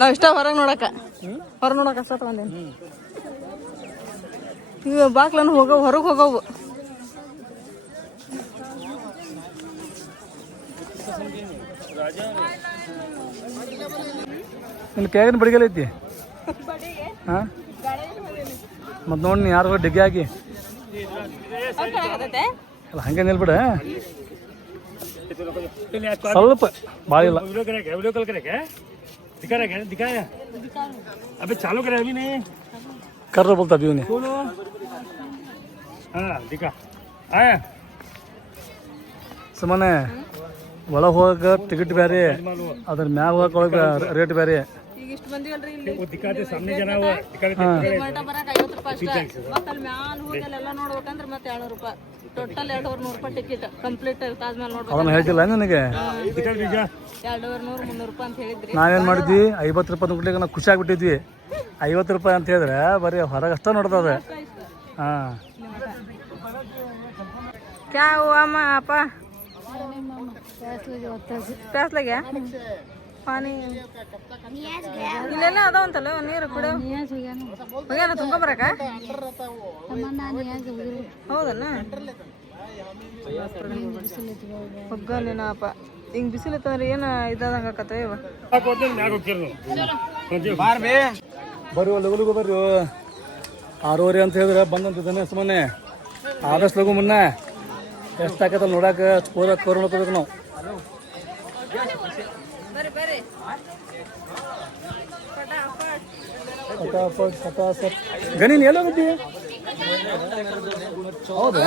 ನಾವ್ ಇಷ್ಟ ಹೊರಗೆ ನೋಡಕ ಅಷ್ಟ ತಗೊಂಡೇನಿ ಇವ ಬಾಕ್ಲನ್ನು ಹೊರಗೆ ಹೋಗವು ನಿನ್ನ ಕೈಯಾಗಿನ ಬಡಿಗೆಲ್ಲ ಐತಿ ಹಾಂ ಮತ್ತು ನೋಡಿ ನೀ ಯಾರು ಡಿಗ್ಗಿ ಆಗಿ ಅಲ್ಲ ಹಂಗೆ ನಿಲ್ಬಿಡ ಸ್ವಲ್ಪ ಭಾಳ ಇಲ್ಲ वीडियो कॉल करेगा दिखाया अबे चालू करे अभी नहीं ಕರ್ರ ಬೋಲ್ತಾ ಬೀವ್ನಿ हाँ दिखा आया ಸುಮ್ಮನೆ ಒಳಗೆ ಹೋಗಕ್ಕೆ ಟಿಕೆಟ್ ಬೇರೆ ಅದ್ರ ಮ್ಯಾಗ ಹೋಗಕ್ಕೆ ರೇಟ್ ಬೇರೆ ಈಗ ಇಷ್ಟು ಬಂದಿವಲ್ರಿ ಇಲ್ಲಿ वो दिखाते सामने जना हुआ दिखाते ಮಠ ಬರಕ 50 ರೂಪಾಯಿ ಅಷ್ಟೇ ಮತ್ತೆ ಅಲ್ಲಿ ಮ್ಯಾಲ ಹೋಗಿ ಎಲ್ಲ ನೋಡ್ಬೇಕಂದ್ರೆ ಮತ್ತೆ 200 ರೂಪಾಯಿ ಟೋಟಲ್ 200 ರೂಪಾಯಿ ಟಿಕೆಟ್ ಕಂಪ್ಲೀಟ್ ತಾಜ್ ಮಹಲ್ ನೋಡ್ಬೇಕು ಅದನ್ನ ಹೇಳ್ತಿಲ್ಲ ನನಗೆ दिखा दीजिए 200 300 ರೂಪಾಯಿ ಅಂತ ಹೇಳಿದ್ರಿ ನಾವೇನು ಮಾಡಿದ್ವಿ 50 ರೂಪಾಯಿ ಕೊಡ್ಲಿಕ್ಕೆ ನಾವು ಖುಷಿ ಆಗ್ಬಿಟ್ಟಿದ್ವಿ 50 ರೂಪಾಯಿ ಅಂತ ಹೇಳಿದ್ರೆ ಬರೀ ಹೊರಗೆ ಅಷ್ಟೇ ನೋಡ್ತದೆ ಹಾಂ क्या हुआ माँ आपा प्यास लगे पानी ಇಲ್ಲೆಲ್ಲ ಅದಾವಂತಲ್ಲ ನೀರು ಕುಡಿಯೋ ಹೋಗ್ಯಾನ ತುಂಬ್ಕೊಂಬರಕ ಹೌದನ್ನ ಹೊಗ್ಗ ನೀನಪ್ಪ ಹಿಂಗ್ ಬಿಸಿಲಿತ್ತಂದ್ರೆ ಏನ ಇದಾದಂಗ ಆಕತ್ತ ಇವ ಬರ್ರಿ ಲಗು ಬರ್ರಿ 6:30 ಅಂತ ಹೇಳಿದ್ರೆ ಬಂದಂತಿದ್ದಾನೆ ಸುಮ್ಮನೆ ಆದಷ್ಟು ಲಗು ಮುನ್ನ ಎಷ್ಟು ಆಕತ್ತಲ್ಲ ನೋಡಕ್ಕೆ ಪೂರ ಕೋರ್ ನೋಡ್ಕೋಬೇಕು ನಾವು ಫಟಾಫಟ್ ಗಣಿ ನೀ ಎಲ್ಲೋಗಿದ್ದಿ ಹೌದಾ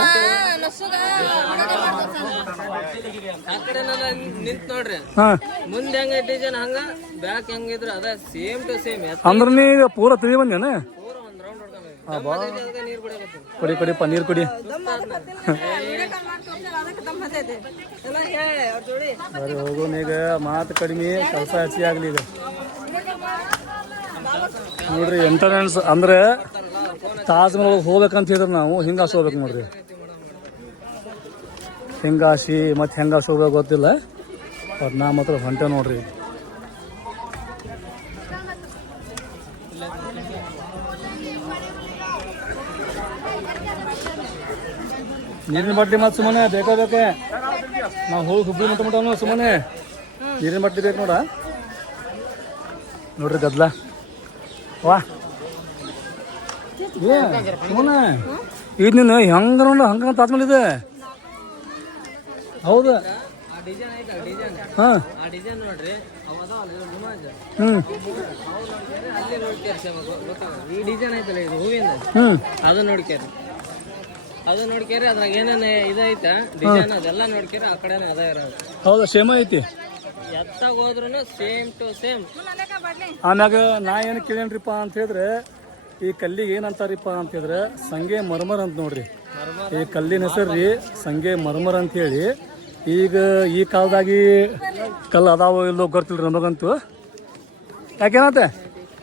ನಿಂತ್ ನೋಡ್ರಿ ಹಾಂ ಮುಂದೆ ಹೆಂಗೈತಿ ಜನ ಹಂಗ ಬ್ಯಾಕ್ ಹೆಂಗಿದ್ರ ಅದ ಸೇಮ್ ಟು ಸೇಮ್ ಅಂದ್ರೆ ನೀ ಈಗ ಪೂರ ತಿಳಿ ಬಂದೇನ ನೀರ್ ಬಿಡಕತ್ತಿ ಕೊಡಿ ಕೊಡಿಪ್ಪ ನೀರು ಕೊಡಿ ಬರೀ ಹೋಗೋಣ ಈಗ ಮಾತು ಕಡಿಮೆ ಕೆಲಸ ಹೆಚ್ಚಿಗೆ ಆಗಲಿ ಈಗ ನೋಡ್ರಿ ಎಂಟರ್ಟೈನ್ಸ್ ಅಂದ್ರೆ ತಾಜ್ ಮಹಲ್ ಹೋಗ್ಬೇಕಂತ ಹೇಳಿದ್ರೆ ನಾವು ಹಿಂಗಾಸಿ ಹೋಗ್ಬೇಕು ನೋಡ್ರಿ ಹಿಂಗಾಸಿ ಮತ್ತೆ ಹೆಂಗಾಸಿ ಹೋಗ್ಬೇಕು ಗೊತ್ತಿಲ್ಲ ಬಟ್ ನಾ ಮಾತ್ರ ಹೊಂಟೆ ನೋಡ್ರಿ ನೀರಿನ ಬಾಟ್ಲಿ ಮತ್ತೆ ಸುಮ್ಮನೆ ಬೇಕಾ ನಾವು ಹೋಗಿ ಹುಬ್ಬಳ್ಳಿ ಮಟ್ಟ ಸುಮ್ಮನೆ ನೀರಿನ ಬಾಟ್ಲಿ ಬೇಕು ನೋಡ ನೋಡ್ರಿ ಗದ್ಲ ವಾ ಏ ಸುಮ್ಮನೆ ಇದು ನೀನು ಹೆಂಗ ನೋಡ ಹಂಗ ತಾಜ್ಮಹಲ್ ಇದೆ ಹೌದಾ ಹಾಂ ಹ್ಞೂ ಈ ಡಿಸೈನ್ ಐತಲ್ಲ ಇದು ಹೂವಿಂದ ಅದು ನೋಡ್ಕೇರಿ ಅದ್ರಾಗ ಏನೇನು ಇದೈತೆ ಡಿಸೈನ್ ಅದೆಲ್ಲ ನೋಡ್ಕೇರಿ ಆ ಕಡೆನೇ ಅದ ಇರೋದು ಹೌದಾ ಸೇಮ ಐತಿ ಎತ್ತಾಗ ಹೋದ್ರು ಸೇಮ್ ಟು ಸೇಮ್. ಆಮ್ಯಾಗ ನಾ ಏನು ಕೇಳೇನ್ರಿಪ್ಪ ಅಂತ ಹೇಳಿದ್ರೆ ಈ ಕಲ್ಲಿಗೆ ಏನಂತಾರಿಪ್ಪ ಅಂತ ಹೇಳಿದ್ರೆ ಸಂಗೆ ಮರ್ಮರ್ ಅಂತ ನೋಡ್ರಿ. ಈ ಕಲ್ಲಿನ ಹೆಸರು ರೀ ಸಂಗೆ ಮರ್ಮರ್ ಅಂತ ಹೇಳಿ. ಈಗ ಈ ಕಾಲದಾಗಿ ಕಲ್ಲು ಅದಾವ ಇಲ್ಲೋ ಗೊತ್ತಿಲ್ರಿ ನಮಗಂತೂ. ಯಾಕೇನತ್ತೆ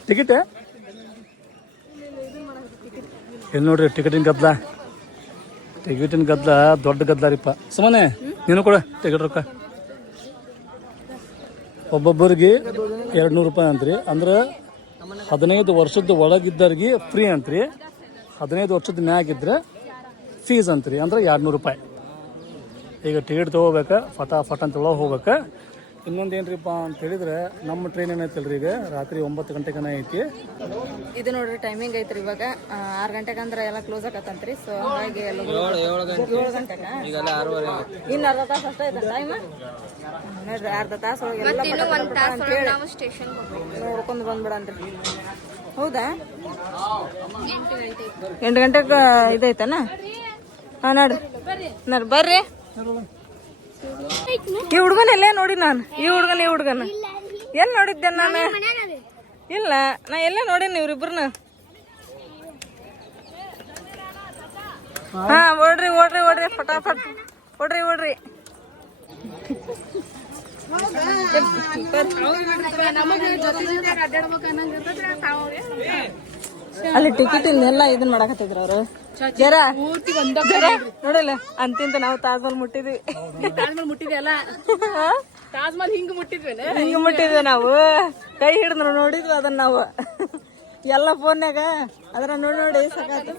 ಟಿಕೆಟ್ ಇಲ್ಲಿ ನೋಡ್ರಿ ಟಿಕೆಟಿನ ಗದ್ಲ ದೊಡ್ಡ ಗದ್ಲ ರೀಪ್ಪ. ಸುಮ್ಮನೆ ನೀನು ಕೂಡ ಟಿಕೆಟ್ ರೊಕ್ಕ ಒಬ್ಬೊಬ್ಬರಿಗೆ 200 ರೂಪಾಯಿ ಅಂತ್ರಿ. ಅಂದ್ರೆ 15 ವರ್ಷದ ಒಳಗಿದ್ದವ್ರಿಗೆ ಫ್ರೀ ಅಂತ್ರಿ, 15 ವರ್ಷದ ಮ್ಯಾಗಿದ್ರೆ ಫೀಸ್ ಅಂತ್ರಿ, ಅಂದ್ರೆ 200 ರೂಪಾಯಿ. ಈಗ ಟಿಕೆಟ್ ತೊಗೋಬೇಕು, ಫಟಾಫಟ್ ಅಂತ ಒಳಗೆ ಹೋಗ್ಬೇಕು. ಇನ್ನೊಂದು ಏನ್ರಿಪ್ಪ ಅಂತ ಹೇಳಿದ್ರೆ ನಮ್ಮ ಟ್ರೈನ್ ಏನೈತಲ್ರಿ ಈಗ ರಾತ್ರಿ 9 ಗಂಟೆಗನ ಐತಿ. ಇದು ನೋಡ್ರಿ ಟೈಮಿಂಗ್ ಐತ್ರಿ ಇವಾಗ 6 ಗಂಟೆಗೆ ಅಂದ್ರೆ ಎಲ್ಲ ಕ್ಲೋಸ್ ಆಗತ್ತಂತ್ರಿ. ಸೊ ಹಾಗಾಗಿ 7 ಗಂಟೆಗ ಇನ್ನು ಅರ್ಧ ತಾಸು ಅಷ್ಟೇ ಐತೆ ಟೈಮ್ ನೋಡ್ರಿ. ಅರ್ಧ ತಾಸು ಒಳಗೆ ಎಲ್ಲ ನೋಡ್ಕೊಂಡು ಬಂದ್ಬಿಡನ್ರಿ. ಹೌದಾ 8 ಗಂಟೆಗೆ ಇದೈತನ? ಹಾಂ ನೋಡ್ರಿ ಬರ್ರಿ. ಈ ಹುಡುಗನ ಎಲ್ಲೇ ನೋಡಿ ನಾನು. ಈ ಹುಡುಗನ ಎಲ್ಲಿ ನೋಡಿದ್ದೆ ನಾನು? ಇಲ್ಲ ನಾ ಎಲ್ಲೇ ನೋಡೇನಿ ಇವ್ರಿಬ್ರನ್ನ. ಹಾ ಓಡ್ರಿ ಫಟಾಫಟ್ ಓಡ್ರಿ. ಅಲ್ಲಿ ಟಿಕೆಟ್ ಎಲ್ಲ ಇದನ್ನ ಮಾಡಕತ್ತಿದ್ರು ಅವರು. ಜರ ನೋಡಲ್ಲ ಅಂತಿಂತ ನಾವು ತಾಜ್ಮಹಲ್ ಮುಟ್ಟಿದ್ವಿ. ಹಿಂಗ ಮುಟ್ಟಿದ್ವಿ ನಾವು. ಕೈ ಹಿಡಿದ್ರು ನೋಡಿದ್ವಿ ಅದನ್ನ ನಾವು ಎಲ್ಲ ಫೋನ್ಯಾಗ. ಅದ್ರ ನೋಡಿ ಸಾಕಾಯ್ತು.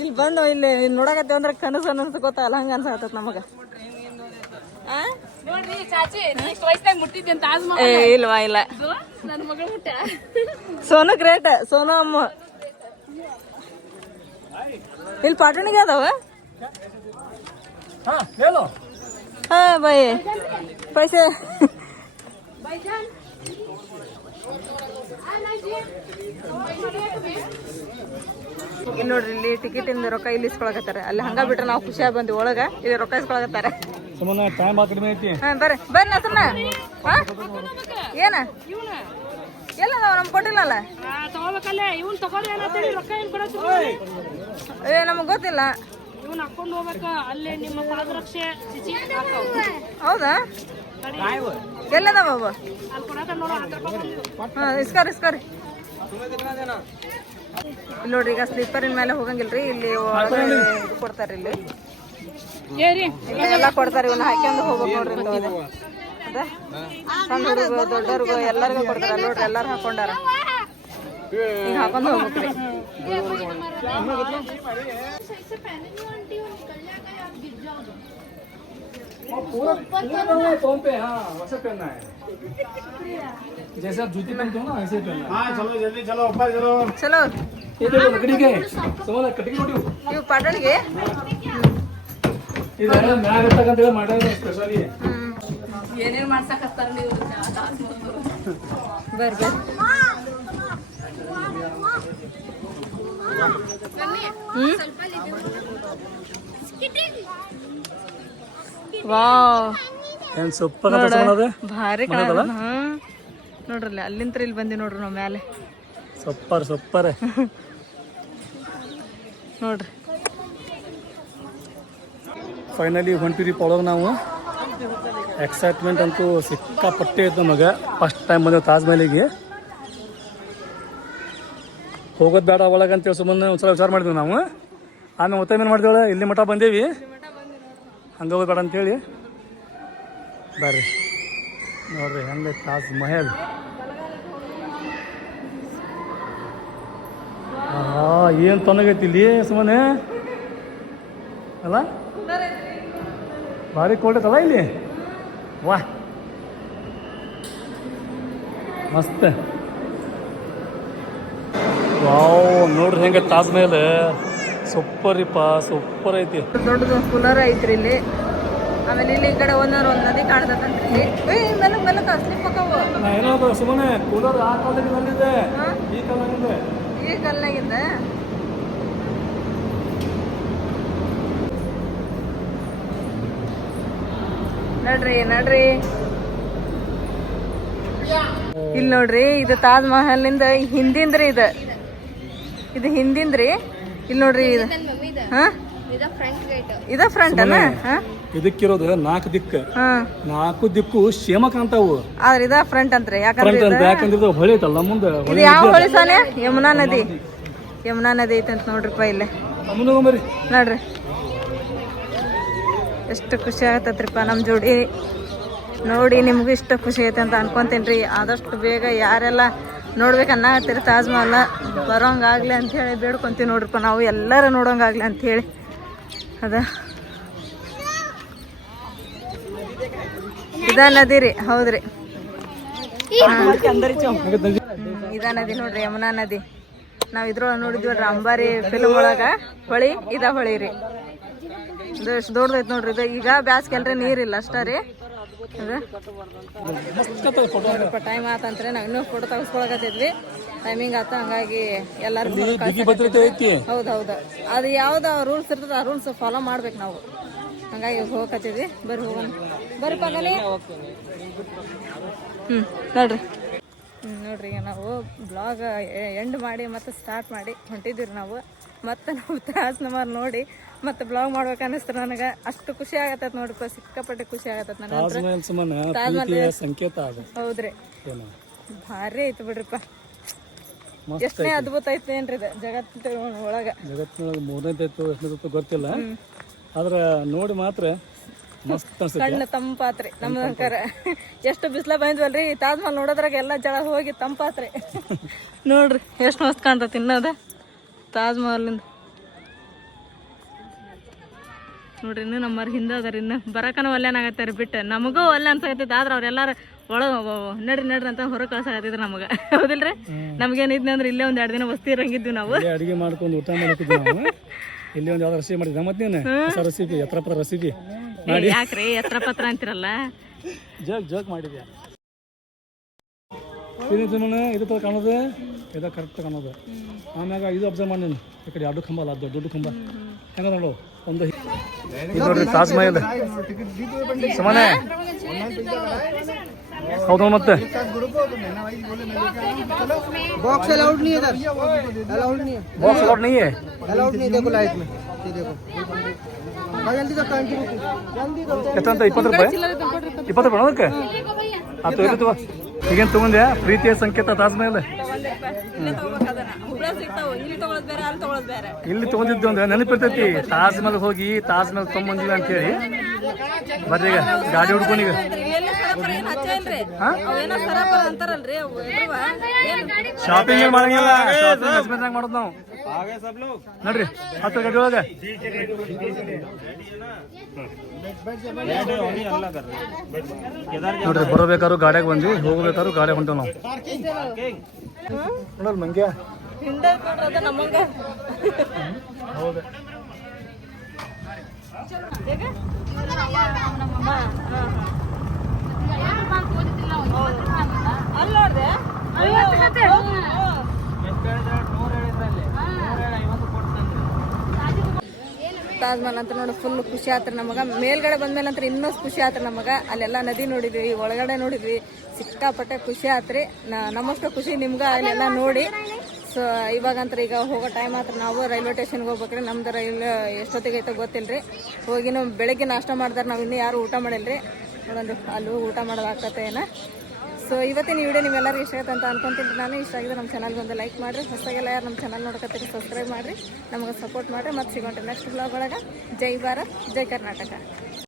ಇಲ್ಲಿ ಬಂದು ಇಲ್ಲಿ ನೋಡಕತ್ತೇವ ಅಂದ್ರೆ ಕನಸು ಅನ್ನಿಸ್ತು ಗೊತ್ತಲ್ಲ, ಹಂಗ ಅನ್ಸಕತ್ತ ನಮಗ. ಇಲ್ಲ ಸೋನು ಗ್ರೇಟ್. ಸೋನು ಅಮ್ಮ ಇಲ್ಲಿ ಪಾಟಣಿಗೆ ಅದಾವ. ಹಾ ಬಾಯ್ ಪೈಸೆ ಇಲ್ಲಿ ನೋಡ್ರಿ. ಇಲ್ಲಿ ಟಿಕೆಟ್ ಇಂದ ರೊಕ್ಕ ಇಲ್ಲಿ ಇಸ್ಕೊಳಕತ್ತಾರ. ಅಲ್ಲಿ ಹಂಗ ಬಿಟ್ರೆ ನಾವು ಖುಷಿಯಾಗಿ ಬಂದ್ವಿ ಒಳಗ. ಇಲ್ಲಿ ರೊಕ್ಕ ಇಸ್ಕೊಳಕತ್ತಾರ. ಬರ್ರಿ ನಸನ್ನ ಏನ ಎಲ್ಲದಾವ ನಮ್ಗೆ ಕೊಟ್ಟಿಲ್ಲಲ್ಲ. ನಮಗ್ ಗೊತ್ತಿಲ್ಲ. ಹೌದಾ ಎಲ್ಲದಾವ? ಇಸ್ಕಾರಿ ಇಲ್ಲಿ ನೋಡ್ರಿ. ಈಗ ಸ್ಲೀಪರಿನ ಮೇಲೆ ಹೋಗಂಗಿಲ್ರಿ. ಇಲ್ಲಿ ಕೊಡ್ತಾರ. ಇಲ್ಲಿ ಎಲ್ಲ ಕೊಡ್ತಾರ. ಇವನ್ನ ಹಾಕ್ಯಂದು ಹೋಗ್ಬೇಕು ನೋಡ್ರಿ. ಸಣ್ಣ ಹುಡುಗ ದೊಡ್ಡವ್ರಿಗೂ ಎಲ್ಲರಿಗೂ ಕೊಡ್ತಾರ ನೋಡ್ರಿ. ಎಲ್ಲಾರು ಹಾಕೊಂಡಾರ. ಈಗ ಹಾಕೊಂಡು ಹೋಗ್ಬೇಕ್ರಿ. जैसे आप जूती पहनते हो ना ऐसे पहनना। हाँ चलो जल्दी चलो ऊपर चलो। ये देखो लकड़ी के समझ कटिंग ನೋಡಿ ಇವು ಪಾಟಣಿಗೆ ಇದೆಲ್ಲ ಮ್ಯಾಗ ಇರ್ತಕ್ಕಂತ ಹೇಳಿ ಮಾಡೋದು ಸ್ಪೆಷಲ್ ಇದೆ. ಏನೇನು ಮಾಡ್ಸಕತ್ತಾರ ನೀವು? ಬರ್ರಿ ವಾವ್ ಏನ್ ಸೂಪರ್ ಕಾಣತದ. ಭಾರಿ ಕಾಣಲ್ಲ. ನೋಡ್ರಲ್ಲ ಅಲ್ಲಿಂತ್ರ ಇಲ್ಲಿ ಬಂದಿ ನೋಡ್ರಿ ನಾವು ಮ್ಯಾಲೆ. ಸೂಪರ್ ನೋಡ್ರಿ. ಫೈನಲಿ ಹೊಂಟಿರಿಪ್ಪ ಒಳಗೆ ನಾವು. ಎಕ್ಸೈಟ್ಮೆಂಟ್ ಅಂತೂ ಸಿಕ್ಕಾಪಟ್ಟೆ ಇತ್ತು ನಮಗೆ. ಫಸ್ಟ್ ಟೈಮ್ ಬಂದೇವು ತಾಜ್ಮಹಲಿಗೆ. ಹೋಗೋದು ಬೇಡ ಒಳಗೆ ಅಂತೇಳಿ ಸುಮ್ಮನೆ ಒಂದ್ಸಲ ವಿಚಾರ ಮಾಡಿದ್ವಿ ನಾವು. ಆಮೇಲೆ ಮತ್ತೆ ಏನು ಮಾಡಿದೇವಳ ಇಲ್ಲಿ ಮಠ ಬಂದೇವಿ, ಹಂಗೆ ಹೋಗೋದು ಬೇಡ ಅಂತೇಳಿ ಬರ್ರಿ ನೋಡ್ರಿ ಹೆಂಗೆ ತಾಜ್ ಮಹಲ್. ಏನು ತೊಂದಾಗೈತಿ ಇಲ್ಲಿ ಸುಮ್ಮನೆ ಅಲ್ಲ, ಭಾರಿ ಕೋಲ್ಡ್ ಐತಲ್ಲ ಇಲ್ಲಿ. ವಾ ಮಸ್ತ್. ವಾವ್, ನೋಡ್ರಿ ಹೆಂಗೆ ತಾಜ್ ಮಹಲ್ ಸೂಪರ್ ರೀಪಾ, ಸೂಪರ್ ಐತಿ. ದೊಡ್ಡದು ಕೂಲರ್ ಐತ್ರಿ ಇಲ್ಲಿ. ಆಮೇಲೆ ಇಲ್ಲಿ ಈ ಕಡೆ ಒಂದೊಂದು ನದಿ ಕಾಣ್ತೈತಂತ್ರಿ. ಮೆಲ್ಲಕ್ ಮೆಲ್ಲಕ್ ಸ್ಲಿಪ್ ಹಾಕವು. ನಾ ಏನೋ ಸುಮ್ಮನೆ ಕೂಲರ್ ಆ ಕಾಲದಲ್ಲಿ ಬಂದಿದ್ದೆ, ಈ ಕಾಲದಿಂದ ಈ ಕಲ್ನಾಗಿಂದ ನಡ್ರಿ ಇಲ್ಲಿ ನೋಡ್ರಿ, ಇದು ತಾಜ್ ಮಹಲಿಂದ ಹಿಂದಿಂದ್ರಿ. ಇದು ಹಿಂದಿಂದ್ರಿ. ಇಲ್ಲಿ ನೋಡ್ರಿ, ಇದು ಇದ ಫ್ರಂಟ್ ಅನ್ನ. ಇದಕ್ಕಿರೋದು 4 ದಿಕ್ಕು, 4 ದಿಕ್ಕು ಸೇಮ ಕಾಣ್ತಾವು. ಆದ್ರೆ ಇದ ಫ್ರಂಟ್ ಅಂತ್ರಿ. ಯಾಕಂದ್ರೆ ಹೊಳಿ ಐತಲ್ಲ ಮುಂದೆ. ಇದು ಯಾವ ಹೊಳಿ ಸಾನೆ? ಯಮುನಾ ನದಿ ಐತೆ ಅಂತ ನೋಡ್ರಿಪ್ಪ ಇಲ್ಲಿ. ನೋಡ್ರಿ ಎಷ್ಟು ಖುಷಿ ಆಗತ್ತೈತ್ರಿಪ್ಪ ನಮ್ಮ ಜೋಡಿ ನೋಡಿ. ನಿಮಗೂ ಇಷ್ಟ ಖುಷಿ ಐತೆ ಅಂತ ಅನ್ಕೊಂತೇನ್ರಿ. ಆದಷ್ಟು ಬೇಗ ಯಾರೆಲ್ಲ ನೋಡ್ಬೇಕನ್ನಾಗತ್ತೀರಿ ತಾಜ್ ಮಹಲ್ ಬರೋಂಗಾಗ್ಲಿ ಅಂಥೇಳಿ ಬೇಡ್ಕೊಂತೀವಿ ನೋಡ್ರಿಪ್ಪ. ನಾವು ಎಲ್ಲರೂ ನೋಡೋಂಗಾಗ್ಲಿ ಅಂಥೇಳಿ ಅದ. ಇದ ನದಿ ರೀ. ಹೌದ್ರಿ, ಇದ ನದಿ ನೋಡ್ರಿ, ಯಮುನಾ ನದಿ. ನಾವು ಇದ್ರೊಳಗೆ ನೋಡಿದ್ವಿ ಅಂಬಾರಿ ಫಿಲ್ಮ್ ಒಳಗ ಹೊಳಿ. ಇದ ಹೊಳಿ ರೀ. ಇದು ಎಷ್ಟು ದೊಡ್ಡದೈತೆ ನೋಡ್ರಿ. ಇದು ಈಗ ಬ್ಯಾಸ್ಗೆ ಎಲ್ರಿ ನೀರಿಲ್ಲ ಅಷ್ಟೇ ರೀ. ಟೈಮ್ ಆತಂತ್ರಿ. ನಾವು ಇನ್ನೂ ಫೋಟೋ ತೆಗಿಸ್ಕೊಳಕತ್ತಿದ್ವಿ. ಟೈಮಿಂಗ್ ಆತ, ಹಂಗಾಗಿ ಎಲ್ಲಾರು ಹೌದೌದು. ಅದು ಯಾವ್ದು ರೂಲ್ಸ್ ಇರ್ತದೆ ಆ ರೂಲ್ಸ್ ಫಾಲೋ ಮಾಡ್ಬೇಕು ನಾವು. ಹಂಗಾಗಿ ಹೋಗಕತ್ತಿದ್ವಿ. ಬರ್ರಿ ಹೋಗೋಣ. ಬರ್ರಿ ಪಗಲಿ. ನೋಡ್ರಿ ನೋಡ್ರಿ, ಈಗ ನಾವು ಬ್ಲಾಗ್ ಎಂಡ್ ಮಾಡಿ ಮತ್ತೆ ಸ್ಟಾರ್ಟ್ ಮಾಡಿ ಹೊಂಟಿದ್ದೀವಿ ನಾವು. ಮತ್ತೆ ನಾವು ತಾಜ್ ಮಹಲ್ ನೋಡಿ ಮತ್ತೆ ಬ್ಲಾಗ್ ಮಾಡ್ಬೇಕು ಅನಿಸ್ತು ನನಗೆ. ಅಷ್ಟು ಖುಷಿ ಆಗತ್ತೈತೆ ನೋಡ್ರಿಪ್ಪ, ಸಿಕ್ಕಾಪಟ್ಟೆ ಖುಷಿ ಆಗತ್ತ ನನಗೆ. ಸಂಕೇತ. ಹೌದ್ರಿ, ಭಾರಿ ಐತಿ ಬಿಡ್ರಿಪ್ಪ. ಎಷ್ಟನೇ ಅದ್ಭುತ ಐತಿ ಏನ್ರಿ ಇದು ಜಗತ್ತಿನೊಳಗ. ಜಗತ್ತಿನೊಳಗೆ 3ನೇದು ಗೊತ್ತಿಲ್ಲ, ಆದ್ರೆ ನೋಡಿ ಮಾತ್ರ ಮಸ್ತ್ ಅನ್ಸುತ್ತೆ. ಕಣ್ಣು ತಂಪಾತ್ರಿ ನಮ್ದಂಕರ. ಎಷ್ಟು ಬಿಸಿಲ ಬಂದ್ವಲ್ರಿ, ತಾಜ್ ಮಹಲ್ ನೋಡೋದ್ರಾಗ ಎಲ್ಲ ಜಳ ಹೋಗಿ ತಂಪಾತ್ರಿ. ನೋಡ್ರಿ ಎಷ್ಟು ಮಸ್ತ್ ಕಾಣ್ತೈತಿ ಇನ್ನದ ತಾಜ್ ಮಹಲಿಂದ. ನೋಡ್ರಿ ಇನ್ನು ನಮ್ಮವ್ರ ಹಿಂದೆ ಅದಾರ. ಇನ್ನು ಬರಕನ ಒಲ್ಲೆನಾಗತ್ತಾರ ಬಿಟ್ಟು. ನಮಗೂ ಒಲ್ಲೆ ಅನ್ಸಾಕತ್ತೈತಿ. ಆದ್ರೆ ಅವ್ರೆಲ್ಲಾರು ಒಳಗೆ ನಡ್ರಿ ಅಂತ ಹೊರಗೆ ಕಳ್ಸಾಕತ್ತಿದ್ರು ನಮಗೆ. ಹೌದಿಲ್ರಿ? ನಮ್ಗೇನಿದ್ನಿ ಅಂದ್ರೆ ಇಲ್ಲೇ ಒಂದ್ 2 ದಿನ ವಸ್ತಿ ಇರಂಗಿದ್ವಿ ನಾವು. ಅಡಿಗೆ ಮಾಡ್ಕೊಂಡು ಊಟ ಮಾಡ್ತಿದ್ವಿ ನಾವು. ಇಲ್ಲಿ ಒಂದ್ ಯಾವ್ದು ರೆಸಿಪಿ ಮಾಡಿದ್ದೆ. ಮತ್ತೆ ನೀನು ರೆಸಿಪಿ ಎತ್ರಪತ್ರ ರೆಸಿಪಿ ಯಾಕ್ರಿ ಎತ್ರ ಪತ್ರ ಅಂತಿರಲ್ಲ? ಜೋಕ್ ಮಾಡಿದ್ಯಾ? ಇದು ತರ ಕಾಣೋದು, ಇದ ಕರೆಕ್ಟ್ ಕಾಣೋದು. ಆಮ್ಯಾಗ ಇದು ಅಬ್ಸರ್ವ್ ಮಾಡಿ ನೀನು. ಈ ಕಡೆ 2 ಕಂಬ ಅಲ್ಲ, ದೊಡ್ಡ ಕಂಬ ಹೆಂಗ ನೋಡು. ಒಂದು ನೋಡ್ರಿ ತಾಜ್ ಮಹಲ್ ಸಮಾನೆ ಹೌದು. ಮತ್ತೆ बॉक्स अलाउड नहीं है इधर, अलाउड नहीं है, बॉक्स अलाउड नहीं है, अलाउड नहीं. देखो लाइट में, ये देखो जल्दी का टाइम जल्दी करो. ಎಷ್ಟಂತ? 20 ರೂಪಾಯಿ. 20 ರೂಪಾಯಿ ಅದಕ್ಕೆ ಆತು. ಇರುತ್ತೆ ಈಗೇನು ತೊಗೊಂಡ್ಯಾ? ಪ್ರೀತಿಯ ಸಂಕೇತ ತಾಜ್ ಮಹಲ್. ಇಲ್ಲಿ ತೊಗೊಂಡಿದ್ದು ಅಂದ್ರೆ ನೆನಪಿರ್ತೈತಿ. ತಾಜ್ ಮಹಲ್ ಹೋಗಿ ತಾಜ್ ಮಹಲ್ ತೊಗೊಂಬಂದಿವಿ ಅಂತೇಳಿ. ಬರ್ರಿ ಈಗ ಗಾಡಿ ಹುಡ್ಕೊಂಡು ಈಗ ಶಾಪಿಂಗ್ ಏನ್ ಮಾಡಂಗಿಲ್ಲ, ಶಾಪಿಂಗ್ ಮಾಡೋದು ನಾವು. ನೋಡ್ರಿ ಹತ್ತು ಗಾಡಿ ಒಳಗ ನೋಡ್ರಿ ಬರಬೇಕಾದ್ರು ಗಾಡಿಯಾಗ ಬಂದ್ವಿ, ಹೋಗ್ಬೇಕಾದ್ರು ಗಾಡಿ ಹೊಂಟವ್ ನಾವು. ನೋಡಲ್ ಮಂಗ್ಯ ಹೌದು. ತಾಜ್ ಮಹಲ್ ಅಂತ ನೋಡಿ ಫುಲ್ ಖುಷಿ ಆತ್ರಿ ನಮಗ. ಮೇಲ್ಗಡೆ ಬಂದ್ಮೇಲೆ ಅಂತ ಇನ್ನೂ ಖುಷಿ ಆತ್ರಿ ನಮಗ. ಅಲ್ಲೆಲ್ಲ ನದಿ ನೋಡಿದ್ವಿ, ಒಳಗಡೆ ನೋಡಿದ್ವಿ, ಸಿಕ್ಕಾಪಟ್ಟೆ ಖುಷಿ ಆತ್ರಿ. ನಮ್ಮಷ್ಟು ಖುಷಿ ನಿಮ್ಗ ಅಲ್ಲೆಲ್ಲ ನೋಡಿ. ಸೊ ಇವಾಗಂತ್ರ ಈಗ ಹೋಗೋ ಟೈಮ್ ಆತ್ರ. ನಾವು ರೈಲ್ವೆ ಸ್ಟೇಷನ್ಗೆ ಹೋಗ್ಬೇಕ್ರಿ. ನಮ್ದು ರೈಲ್ ಎಷ್ಟೊತ್ತಿಗೆ ಐತೆ ಗೊತ್ತಿಲ್ರಿ. ಹೋಗಿ ನಾವು ಬೆಳಗ್ಗೆ ನಾಷ್ಟ ಮಾಡ್ದಾರೆ, ನಾವು ಇನ್ನೂ ಯಾರು ಊಟ ಮಾಡಿಲ್ರಿ. ನೋಡೋಣ ಅಲ್ಲಿ ಹೋಗಿ ಊಟ ಮಾಡೋದಾಗತ್ತೆ ಏನ. ಸೊ ಇವತ್ತಿನ ವಿಡಿಯೋ ನಿಮ್ಮೆಲ್ಲರಿಗೂ ಇಷ್ಟ ಆಯ್ತು ಅಂತ ಅನ್ಕೊಂತೀನಿ ನಾನು. ಇಷ್ಟ ಆಗಿದೆ ನಮ್ಮ ಚಾನಲ್ಗೆ ಒಂದು ಲೈಕ್ ಮಾಡಿರಿ. ಹೊಸದಾಗೆಲ್ಲ ಯಾರು ನಮ್ಮ ಚಾನಲ್ ನೋಡ್ಕೊತೀರಿ ಸಬ್ಸ್ಕ್ರೈಬ್ ಮಾಡಿರಿ, ನಮಗೆ ಸಪೋರ್ಟ್ ಮಾಡಿರಿ. ಮತ್ತೆ ಸಿಗೋಣ ನೆಕ್ಸ್ಟ್ ಬ್ಲಾಗ್ ಒಳಗೆ. ಜೈ ಭಾರತ್, ಜೈ ಕರ್ನಾಟಕ.